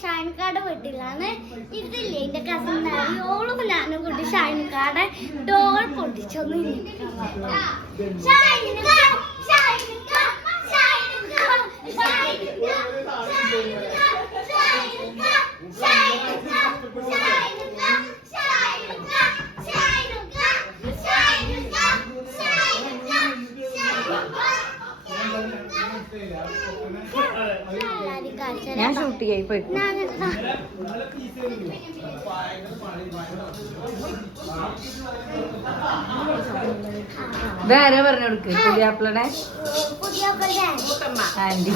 ഷൈൻകാട് വീട്ടിലാണ്. ഇതില്ലേ എന്റെ കസിൻ ഓളും ഞാനും കൂടി ഷൈൻകാട് ഡോർ പൊട്ടിച്ചൊന്നും ഞാൻ ഷൂട്ട് ചെയ്യായി പോയി. ഇതാരാ പറഞ്ഞു കൊടുക്ക്? പുതിയാപ്പിളയുടെ ആന്റി.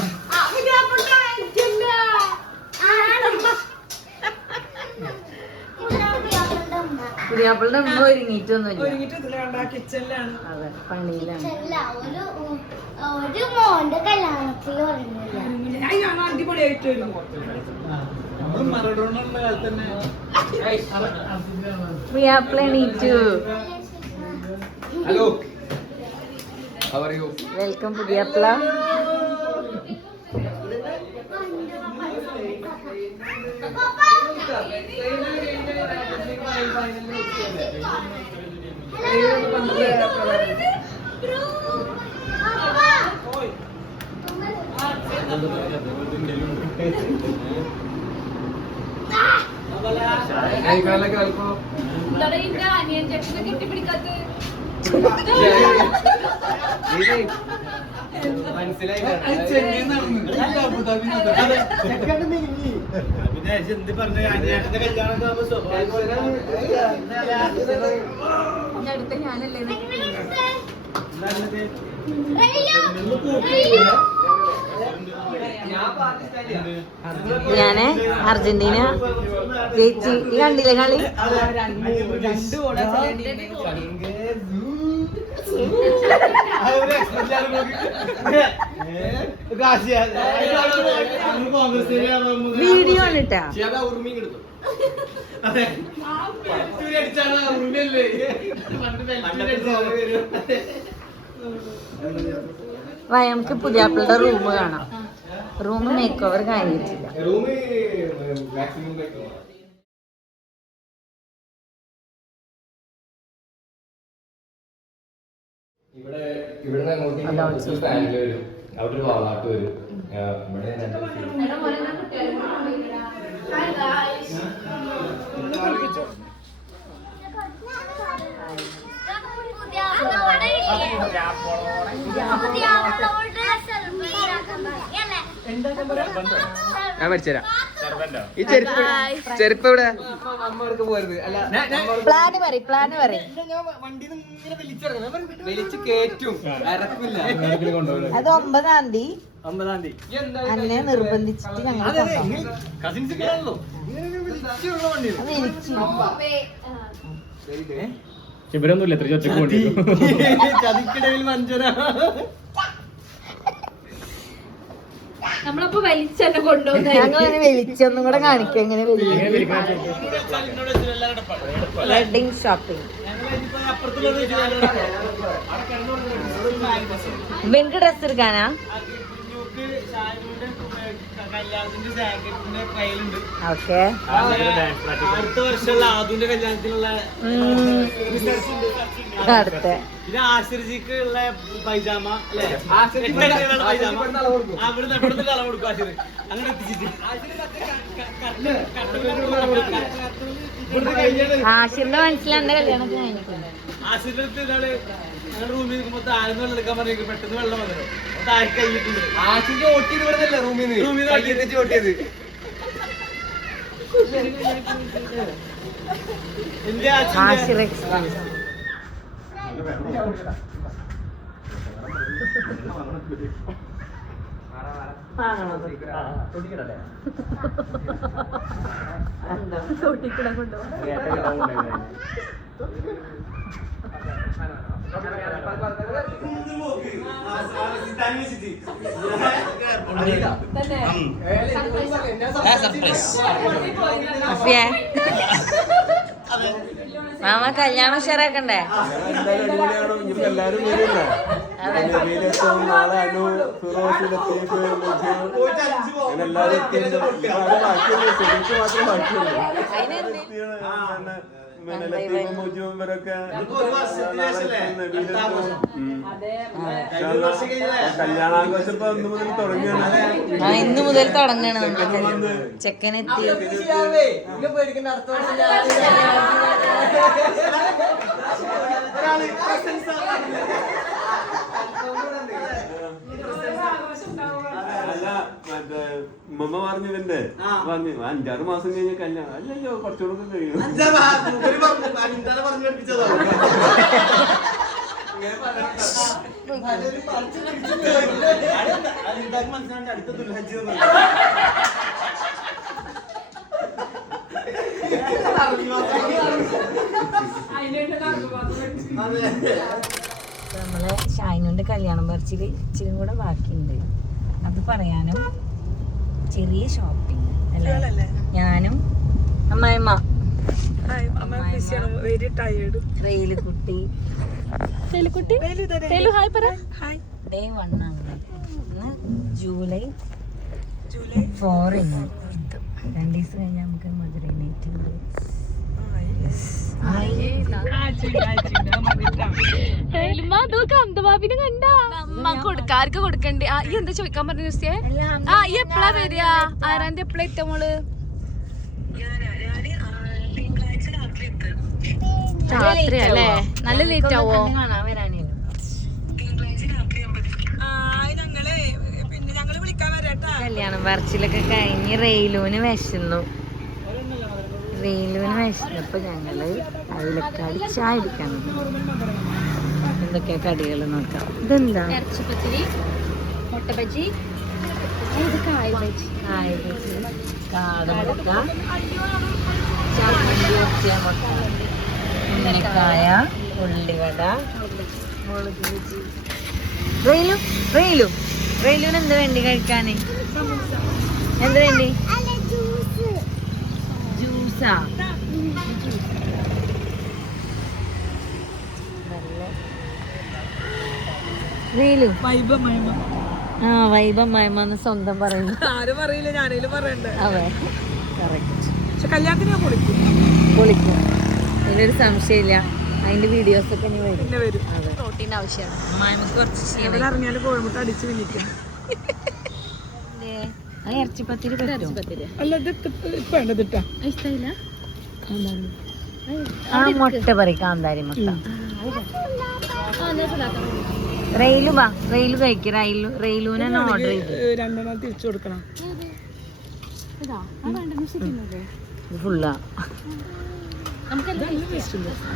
പുതിയാപ്പിളുടെ ഉമ്മ ഒരുങ്ങിയിട്ടൊന്നുമില്ല. അതെ, പണിയിലാണ്. ഒരു മോന്റെ കല്യാണത്തിൽ പുതിയാപ്പിള എണീറ്റു. Hello, how are you? Welcome പുതിയാപ്പിള. ഞാന് അർജന്റീന ജയിച്ചു. ഈ കണ്ടില്ലേ കളി? വീഡിയോ ആണ് ഇട്ടാ. നമുക്ക് പുതിയാപ്പിളുടെ റൂം കാണാം. റൂം മേക്ക് ഓവർ കഴിഞ്ഞിട്ടില്ല. ഇവിടെ അങ്ങോട്ട് ഫാമിലി വരും, അവിടെ ഒരു വാളാട്ട് വരും. ഞാൻ പഠിച്ചുതരാം. ഈ ചെരുപ്പ് ഇവിടെ പ്ലാന് പറയും. വലിച്ചു കേറ്റും, ഇറക്കില്ല. അത് 9-ാം തീയതി അന്നെ നിർബന്ധിച്ചിട്ട് ഞങ്ങൾ ഇവരൊന്നുമില്ല എത്ര ചതിക്കിടയിൽ വഞ്ചന. നമ്മളപ്പോ വലിച്ചെന്നെ കൊണ്ടുപോകുന്ന ഞങ്ങൾ വലിച്ചൊന്നും കൂടെ കാണിക്കാം. എങ്ങനെ വെഡിങ് ഷോപ്പിംഗ്. ഇവൻക്ക് ഡ്രസ് എടുക്കാനാ? ഓക്കെ, അടുത്ത വർഷമുള്ള ആദുവിന്റെ കല്യാണത്തിനുള്ള അടുത്ത പിന്നെ ആശിർജിക്ക് ഉള്ള പൈജാമ അല്ലെ? അവിടെ കള കൊടുക്കും ആശിർ. അങ്ങനെ എത്തിച്ചിട്ട് ആശിറിന്റെ മനസ്സിലാണ്ട് കല്യാണത്തിന് കഴിഞ്ഞിട്ടുണ്ട്. ആശിറിന്റെ അടുത്ത് ഇതാണ് ഞങ്ങളുടെ റൂമിൽ നിൽക്കുമ്പോ താഴ്ന്ന് വെള്ളം എടുക്കാൻ പറഞ്ഞു. പെട്ടെന്ന് വെള്ളം വന്നു താഴെ കഴിഞ്ഞിട്ടുണ്ട്. ആശിക്ക് ഓട്ടിയത് ഇവിടെ റൂമിൽ നിന്ന് ഓട്ടിയത്. എന്റെ ആശിർ എക്സ്പീരിയൻസ്. മാമ കല്യാണം ഉഷാറാക്കണ്ടേ? നബീലെത്തും, നാളെ അനു, ഫിറോസ്, ലത്തീഫ്, മുജു, അങ്ങനെ എല്ലാവരും എത്തിയിട്ടുണ്ട്. ബാക്കിയുള്ളൂ, സുഹൃത്ത് മാത്രം ബാക്കിയുള്ളൂ. പിന്നെ ലത്തീഫ്, മുജു ഇവരൊക്കെ കല്യാണാഘോഷം ഇപ്പൊ ഇന്ന് മുതൽ തുടങ്ങുകയാണ്. ഇന്ന് മുതൽ തുടങ്ങണം. ചെക്കനെത്തി അല്ല മറ്റേ ഉമ്മ പറഞ്ഞു ഇവന്റെ പറഞ്ഞു 5-6 മാസം കഴിഞ്ഞ കല്യാണം. അല്ലല്ലോ കുറച്ചുകൂടെ കഴിയും. അടുത്ത ദുൽഹജ്ജ് നമ്മളെ ഷൈനുന്റെ കല്യാണം പറിച്ചില് ഇച്ചിരി കൂടെ ബാക്കിയുണ്ട്. അത് പറയാനും ചെറിയ ഷോപ്പിംഗ് അല്ലേ. ഞാനും അമ്മായിമ്മ റെയിലുകുട്ടി ഡേ 1 ആണ്. ഇന്ന് ജൂലൈ 4 2 ദിവസം കഴിഞ്ഞാൽ നമുക്ക് മധുരൈ നൈറ്റ് ഉണ്ട്. കൊടുക്കാർക്ക് കൊടുക്കണ്ടേ? ഈ എന്താ ചോദിക്കാൻ പറഞ്ഞു ന്യൂസിയെ? ഈ എപ്പളാ വരിക? ആരാന്റെ എപ്പളാ എത്ത മോള്? രാത്രി അല്ലേ? നല്ല ലേറ്റ് ആവോ? കല്യാണം പറിച്ചിലൊക്കെ കഴിഞ്ഞ് റെയിലൂന് വിശന്നപ്പോ ഞങ്ങള് അയിലക്കാടി ചായ കുടിക്കണം. എന്തൊക്കെയാ കടികൾ നോക്കാം. ഇതെന്താ? ഇറച്ചിപ്പത്തിരി, മുട്ട ബജി, കായ ബജി, കാടമുട്ട, ചമ്മന്തി വെച്ച മുട്ട, ഉന്നക്കായ, ഉള്ളിവട, മുളക് ബജി. റെയിലൂന് എന്ത് വേണ്ടി കഴിക്കാന്? എന്ത് വേണ്ടി? ജ്യൂസാ? റെയിലു വൈബമ്മയെന്ന് സ്വന്തം പറയുന്നു. ആരും പറയില്ല, ഞാനേലും പറയണ്ടേ. അതെ കറക്റ്റ്. പക്ഷെ കല്യാണത്തിന് ഞാൻ പൊളിക്കും. ഇതിലൊരു സംശയമില്ല. അതിന്റെ വീഡിയോസ് ഒക്കെ ഇനി വരും. പിന്നെ വരും. അതെ പ്രോട്ടീൻ ആവശ്യമാണ്. അമ്മായിമ്മക്ക് കുറച്ച് എവിടെ ഇറങ്ങിയാലും കോഴിമുട്ട അടിച്ച് വിളിക്കാം. ഇറച്ചിപ്പത്തിരി പറ്റും. അല്ല ഇത് ഇപ്പൊ വേണ്ടതിട്ടാ ഇഷ്ടമില്ല. ആ മുട്ട പറയും കാന്താരി മുട്ട. റെയിലു കഴിക്കും. റെയിലൂനെ ഓർഡർ ചെയ്തു. 2 തിരിച്ചു കൊടുക്കണം. ഇത് ഫുള്ളാ.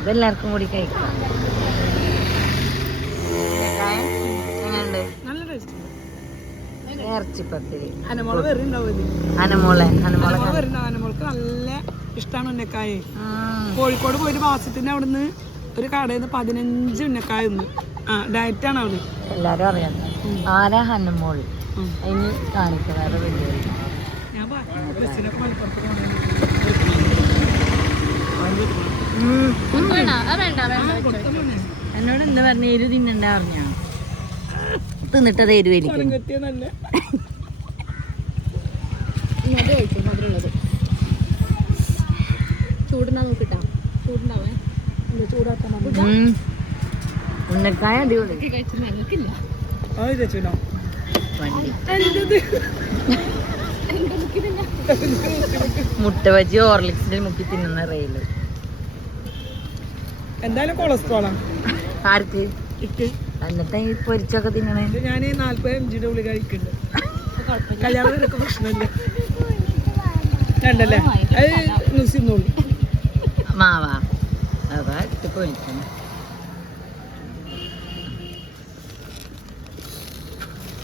അതെല്ലാവർക്കും കൂടി കഴിക്കാം. എങ്ങനെയുണ്ട്? നല്ല ടേസ്റ്റ്. ഇറച്ചിപ്പത്തിരി അനമോള് വരുന്നുണ്ടാവും. അനമോളെ അനമോൾക്ക് നല്ല ഇഷ്ടമാണ് ഉന്നക്കായ. കോഴിക്കോട് പോയിട്ട് മാസത്തിന് അവിടുന്ന് ഒരു കടയിൽ നിന്ന് 15 ഉന്നക്കായ തിന്നു. ഡയറ്റാണ് അവിടെ. എല്ലാരും അറിയാം. ആരാ ഹനുമോൾ? അതിന് കാണിക്കാം. വേറെ വലിയ ഞാൻ ബസ്സിനൊക്കെ മലപ്പുറത്ത് എന്നോട് എന്താ പറഞ്ഞ എരു തിന്നണ്ട പറഞ്ഞാ തിന്നിട്ടത് എരുവായിരിക്കും. നല്ല ചൂടുണ്ടാ നോക്കിട്ടാ. ചൂടുണ്ടാവേ. ഉന്നക്കായ അടിപൊളി. ഞങ്ങൾക്കില്ല. മുട്ട ബജി ഹോർലിക്സിൽ മുക്കി തിന്നുന്ന റെയില്. എന്തായാലും കൊളസ്ട്രോളാണ്. ആർക്ക്? എന്നിട്ട് ഈ പൊരിച്ചൊക്കെ തിന്നണേ. ഞാൻ 40 mg ഉള്ളിൽ കഴിക്കുന്നുണ്ട്. കല്യാണത്തിനൊക്കെ പ്രശ്നമില്ല. രണ്ടല്ലേ അത് ന്യൂസിന്നോളൂ. മാവാ അതാ ഇട്ട് പൊരിക്കണം.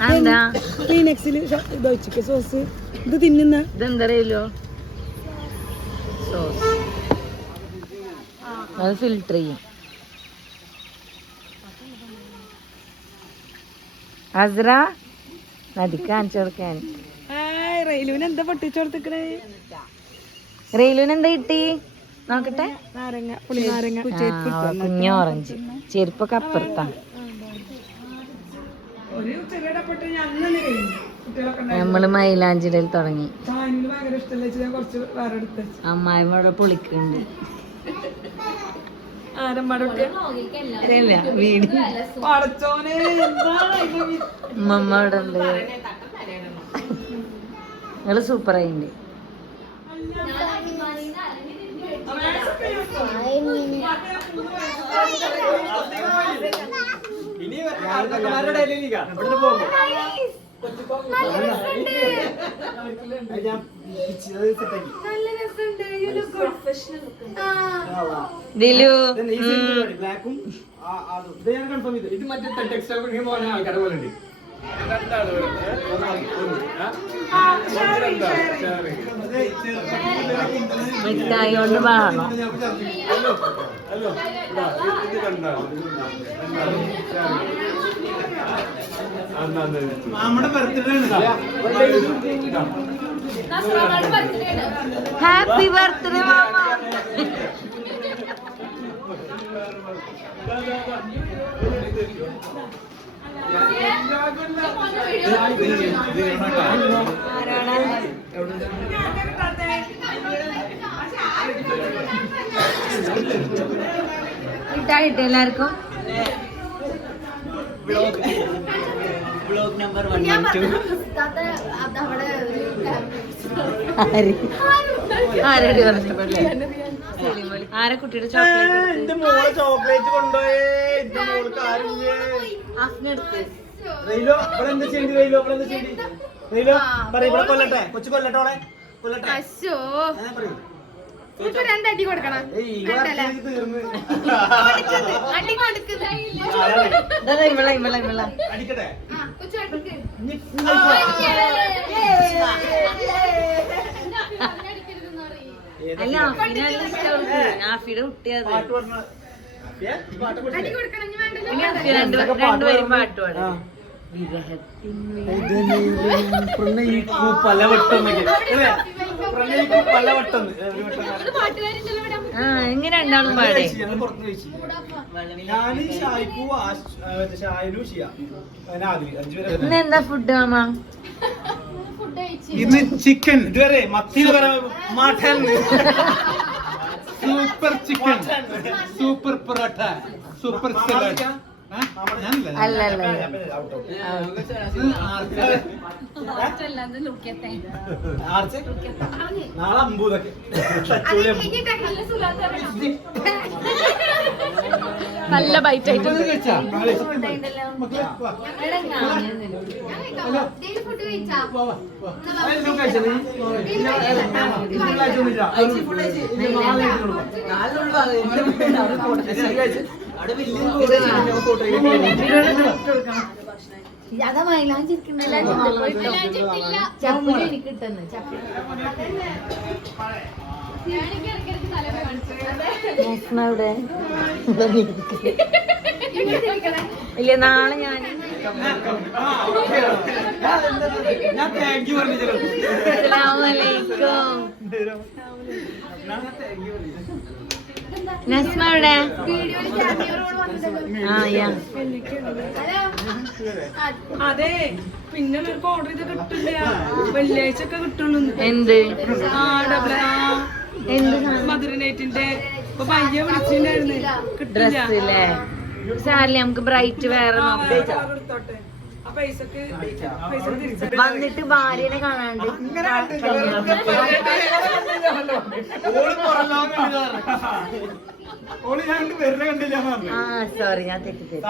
എന്താ ക്ലീനെക്സിൽ ഇത് വെച്ചിട്ട് സോസ് ഇത് തിന്നുന്ന ഇതെന്തറിയല്ലോ സോസ്. അത് ഫിൽട്ടർ ചെയ്യും. അസ്ര നദിക്ക് കാണിച്ചു കൊടുക്കാൻ. റെയിലൂന് എന്താ പൊട്ടിച്ചു കൊടുത്തിക്കണേ? റെയിലൂന് എന്താ കിട്ടി നോക്കട്ടെ. നാരങ്ങ, പുളി നാരങ്ങ, കുഞ്ഞ ഓറഞ്ച്. ചെരുപ്പൊക്കെ അപ്പുറത്താ. ഒരു ചെറിയ ഡപ്പട്ട് ഞാൻ തന്നെ കഴിഞ്ഞു കുട്ടികളൊക്കെ നമ്മള് മൈലാഞ്ചിടയിൽ തുടങ്ങി. ചായനില് ഭയങ്കര ഇഷ്ടമല്ല ഞാൻ കുറച്ച് വേറെ എടുത്ത് അമ്മായിമ്മടെ പൊളിക്കുന്നുണ്ട്. ആരമ്മടൊക്കെ വീട് പടച്ചോനെ ഉമ്മ ഇവിടെ ഉണ്ട്. നിങ്ങള് സൂപ്പറായിണ്ട്. ഇനി കല്യാണക്കാരുടെ ഇടയിലിരിക്ക. ഇവിടുന്ന് പോകുമ്പോ ഞാൻ സെറ്റാക്കി. ദിലു ബ്ലാക്കും ഇത് ഞാൻ കൺഫേം ചെയ്തു. ഇത് മറ്റേ ടെക്സ്റ്റൈൽ പോകുന്ന ആൾക്കാരെ പോലെ ഉണ്ട്. മിഠായി കൊണ്ട് വാങ്ങണം. നമ്മുടെ ബർത്ത്ഡേ ഹാപ്പി ബർത്ത്ഡേ മാമ. മിഠായിട്ട് എല്ലാവർക്കും ബ്ലോഗ് നമ്പർ 112. ആരടി പറഞ്ഞിട്ടല്ലേ? ആരെ കുട്ടിയുടെ ചോക്ലേറ്റ് എന്റെ മോളെ ചോക്ലേറ്റ് കൊണ്ടുപോയേ. എന്റെ മോൾക്ക് ആരുമില്ലേ? അഫ്നെടുത്ത് റെയിലോ ഇവിടെ എന്താ ചെയ്യേണ്ടി? റെയിലോ ഇവിടെ എന്താ ചെയ്യേണ്ടി? റെയിലോ പറയും ഇവിടെ കൊല്ലട്ടെ. കൊച്ചു കൊല്ലട്ടെ ഓളെ കൊല്ലട്ടെ. പറയും രണ്ടടി കൊടുക്കണം. തീർന്ന് ഇവള ഇവള ഇവള അടിക്കട്ടെ. അല്ല ആഫിനെ നല്ല ഇഷ്ടമാണ്. ആഫിയുടെ കുട്ടിയത്. പാട്ട് പാടുന്ന രണ്ടുപേരും പാട്ട് പാടും. പ്രണയിക്കൂ പലവട്ടം പ്രണയിക്കൂ പലവട്ടം. ആ എങ്ങനെ രണ്ടാളും പാടേ? ഞങ്ങൾ പുറത്ത് കഴിച്ചു. ഞാന് ഷായിക്കൂ ഷായനു ഷിയ ആദ്യം 5 പേരെ. ഇന്ന് എന്താ ഫുഡ് മാമ? ഇന്ന് ചിക്കൻ. ഇതുവരെ മത്തി mutton super chicken super parotta super salad. അല്ല അല്ല നാളെ അമ്പൂതൊക്കെ നല്ല ബൈറ്റ് ആയിട്ട് അതാ മൈലാഞ്ചിരിക്കുന്നില്ല. ചപ്പുരി എനിക്ക് കിട്ടുന്നു. ഇവിടെ ഇല്ല നാളെ ഞാൻ താങ്ക് യു പറഞ്ഞു. അസ്സലാമലൈക്കും. നസ്മ ഇവിടെ? ആ യാ അതെ പിന്നെ ഒരു ഓർഡർ ചെയ്ത് കിട്ടില്ല. വെള്ളിയാഴ്ച ഒക്കെ കിട്ടുള്ളൂ. എന്ത് എന്ത് മധുരനേറ്റിന്റെ ഇപ്പൊ പയ്യെ വിളിച്ചിട്ടുണ്ടായിരുന്നു. കിട്ടില്ല. ഡ്രസ്സില്ലേ? സാരില്ല നമുക്ക് ബ്രൈറ്റ് വേറെ നോക്കാം. എടുത്തോട്ടെ. ആ പൈസക്ക് പൈസ തിരിച്ചു വന്നിട്ട് ഭാര്യനെ കാണാണ്ട് ആ സോറി ഞാൻ തെറ്റിദ്ധരിച്ചു.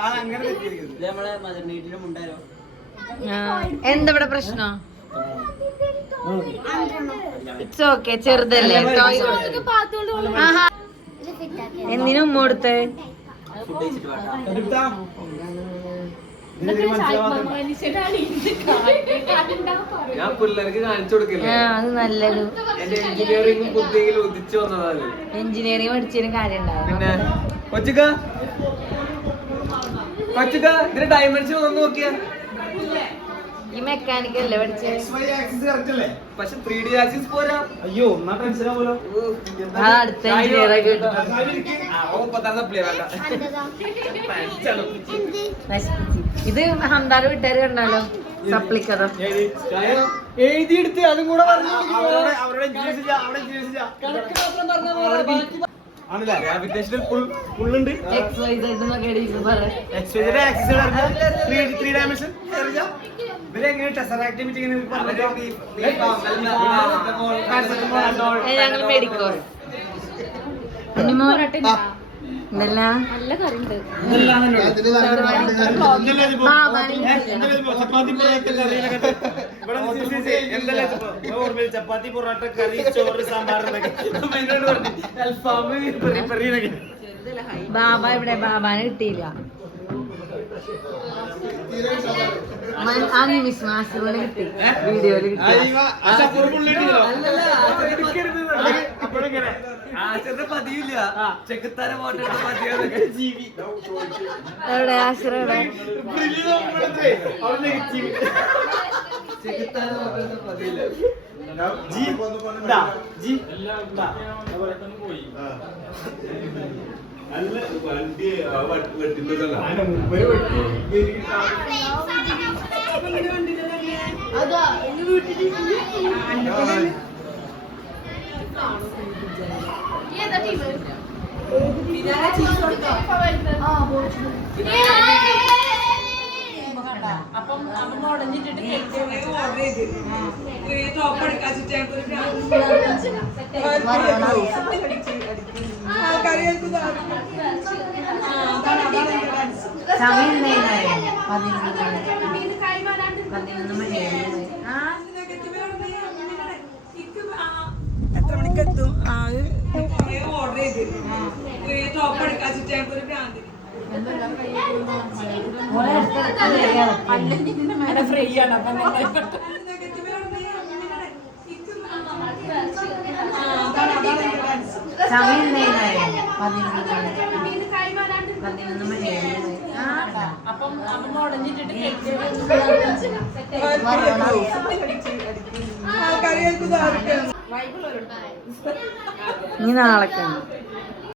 എന്താ ഇവിടെ പ്രശ്നം? It's okay. ചെറുതല്ലേ ടോയ് കൊടുത്തു. ആഹാ എന്തിനും ഉമ്മ കൊടുത്തേ? ഞാൻ പിള്ളേർക്ക് കാണിച്ചു കൊടുക്കില്ല. അത് നല്ലൊരു എന്റെ എഞ്ചിനീയറിംഗും ബുദ്ധിയെങ്കിലും ഉദിച്ചു വന്നതാണ്. എഞ്ചിനീയറിംഗ് പഠിച്ചതിന് കാര്യം ഉണ്ടാവും. പിന്നെ കൊച്ചുക കൊച്ചുക ഇതിന്റെ ഡയമെൻഷൻ ഒന്ന് നോക്കിയാ. ഈ മെക്കാനിക്കൽ അല്ലേ പഠിച്ചേ? പക്ഷെ 3D ആക്സിസ് പോരാ. അയ്യോ എന്നാ ടെൻഷൻ ആവുമല്ലോ. ആ അടുത്ത engineer ആയി കേട്ടോ. ഇത് ഹന്താറ് വീട്ടുകാർ കണ്ടാലോ സപ്ലിക്കഥ. എഴുതിയെടുത്ത് അതും കൂടെ ആണല്ലേ ഗ്രാവിറ്റേഷണൽ പുള്ളുണ്ട്. XYZ എന്നൊക്കെ എഴുതി പറയാം. ഞങ്ങൾ മെഡിക്കോ ഇതെല്ലാം നല്ല കറിണ്ട്. ചപ്പാത്തി പൊറോട്ട കറി ചോറ് സാമ്പാർ അൽഫാമ് പെറി. ബാബ ഇവിടെ ബാബാനെ കിട്ടിയില്ല. ആ നിമിഷം ആശുപത്രി കിട്ടി വീഡിയോയില് കിട്ടി. പതിയില്ല ചെക്കുത്താര ജീവി എവിടെ ആശ്രയുടെ അല്ല വണ്ടി വെട്ടിട്ടല്ല അപ്പം അവിടെ ഉടഞ്ഞിട്ടിട്ട് ഓർഡർ ചെയ്ത് ടോപ്പ് എടുക്കാച്ചിട്ട് സമയം 11 മണിയായി. എത്ര മണിക്ക് എത്തും? ഓർഡർ ചെയ്ത് ടോപ്പ് എടുക്കാച്ചിട്ട് ഒരു ഭ്രാന്തി ഫ്രീ ആണ്. അപ്പം സമയം 11 മണിയായി. അപ്പം അവിടെ ഉടഞ്ഞിട്ടിട്ട് ഇനി നാളെ കാണാം.